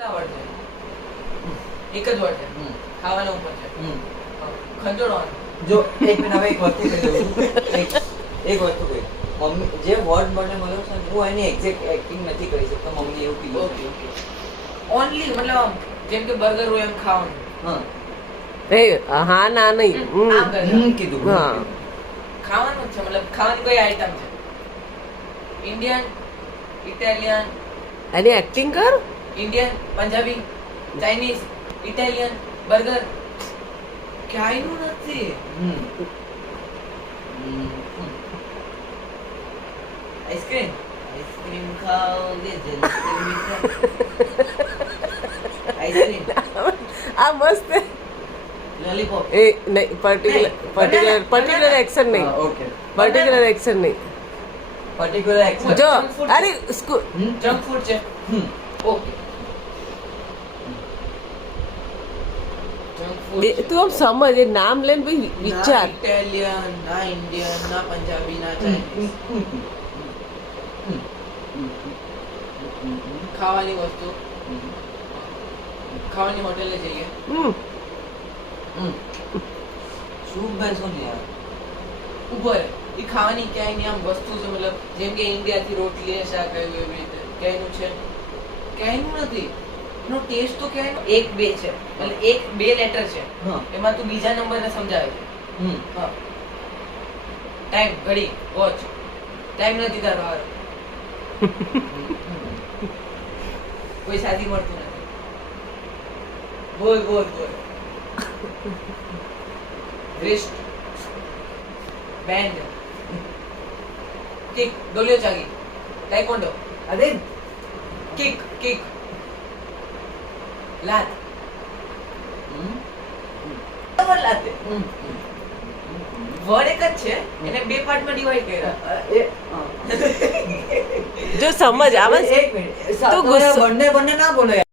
એક જ વર્ડ છે ખાવાના ઉપર છે ખંજોળવાનું. જો એક મિનિટ હવે એક વસ્તુ કહી દઉં એક વસ્તુ કહી મમ્મી જે વર્ડ મને મળ્યો છે હું એની એક્ઝેક્ટ એક્ટિંગ નથી કરી શકતો મમ્મી એવું કીધું. ઓકે ઓકે ઓનલી મતલબ જેમ કે બર્ગર હોય એમ ખાવાનું. હા હા ના નહીં આમ કરે કીધું હા ખાવાનું જ છે મતલબ ખાવાની કોઈ આઈટમ છે. ઇન્ડિયન, ઇટાલિયન, એની એક્ટિંગ કર. Indian, Punjabi, Chinese, Italian, burger ક્યાંયનું નથી. આઈસ્ક્રીમ આઈસ્ક્રીમ ખાઓગે જલસે મીઠા આઈસ્ક્રીમ આ મસ્ત લોલીપોપ એ નહીં પર્ટિક્યુલર એક્શન નહીં ઓકે પર્ટિક્યુલર એક્શન નહીં પર્ટિક્યુલર એક્શન જો અરે સ્કૂલ જંક ફૂડ છે. ઓકે જંક ફૂડ તું આમ સમજ એ નામ લઈને ભાઈ વિચાર. ના ઇટાલિયન ના ઇન્ડિયન ના પંજાબી ના ચાઇનીઝ ખાવાની વસ્તુ ખાવાની હોટેલે જઈએ શું ભાઈ શું યાર ઉભો રહે એ ખાવાની ક્યાંયની આમ વસ્તુ છે મતલબ જેમ કે ઇન્ડિયાથી રોટલી ને શાક આવ્યું એવી રીતે ક્યાંયનું છે ક્યાંયનું નથી. એનો ટેસ્ટ તો ક્યાંયનો એક બે છે એટલે એક બે લેટર છે હા એમાં તું બીજા નંબરને સમજાવે છે. હા ટાઈમ ઘડી વોચ ટાઈમ નથી તારો હારો કોઈ સાથી મળતું નથી. બોલ બોલ બોલ રિસ્ટ બેન્ડ કિક ડોલિયો ચાગી ટાઇકોન્ડો અરે કિક કિક લાત બરાબર લાતે વર્ડ એક જ છે એને બે પાર્ટમાં ડિવાઈડ કર્યા. જો સમજ આવે એક મિનિટ તો ગુસ્સો- બંને ના બોલો યાર.